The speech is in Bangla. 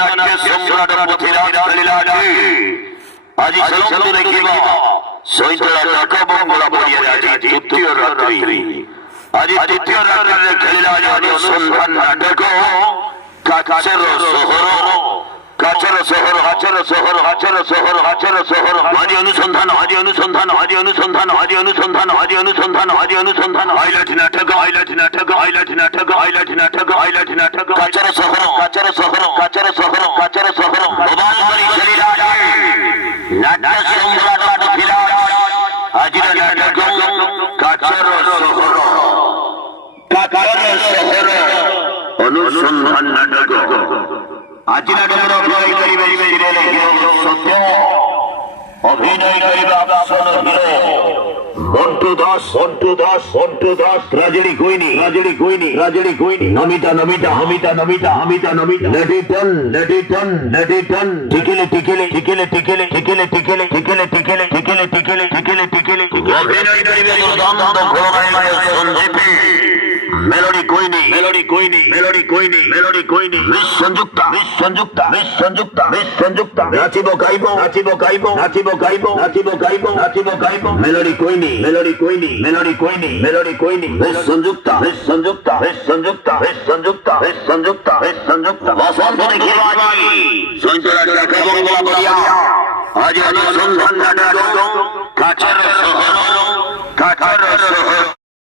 সম্রাট পথিরাজ লীলাটি আজি চলন্ত দেখিব সৈতরা জগবঙ্গলা পড়িয়া আজি তৃতীয় রাত্রি আজি তৃতীয় রাত্রিরে খেলিলা অনুসন্ধান নাটক কাছের শহর কাছের শহর হাছের শহর হাছের শহর হাছের শহর হাজি অনুসন্ধান হাজি অনুসন্ধান হাজি অনুসন্ধান হাজি অনুসন্ধান হাজি অনুসন্ধান হাজি অনুসন্ধান হাইলাইট নাটক হাইলাইট নাটক হাইলাইট নাটক হাইলাইট নাটক হাইলাইট নাটক কাছের শহর কাছের শহর কাছের শহর কাছের শহর মোবাইল করি খেলিলা নাটক সম্রাট পথিরাজ আজির নাটক কাছের শহর কাছের শহর অনুসন্ধান নাটক আজি নাটকের অভিনয় করিবে সত্য অভিনয় করিবে আসল হিরো মন্টু দাস মন্টু দাস মন্টু দাস রাজেরি কইনি রাজেরি কইনি রাজেরি কইনি নমিতা নমিতা নমিতা নমিতা নমিতা নমিতা লেডিটন লেডিটন লেডিটন টিকেলে টিকেলে টিকেলে টিকেলে টিকেলে টিকেলে টিকেলে টিকেলে টিকেলে টিকেলে টিকেলে টিকেলে অভিনয় করিবে দুর্দান্ত ঘোড়ায় সন্দীপী মেলোডি কইনি মেলোডি কইনি মেলোডি কইনি মেলোডি কইনি miss Sanjukta miss Sanjukta miss Sanjukta miss Sanjukta নাচিব গাইব নাচিব গাইব নাচিব গাইব নাচিব গাইব নাচিব গাইব মেলোডি কইনি মেলোডি কইনি মেলোডি কইনি মেলোডি কইনি miss Sanjukta miss Sanjukta miss Sanjukta miss Sanjukta miss Sanjukta miss Sanjukta বসন্ত দেখিব আজি সৈন্তরা জগবঙ্গলা পড়িয়া আজি অনুসন্ধান নাটক কাছের শহর কাছের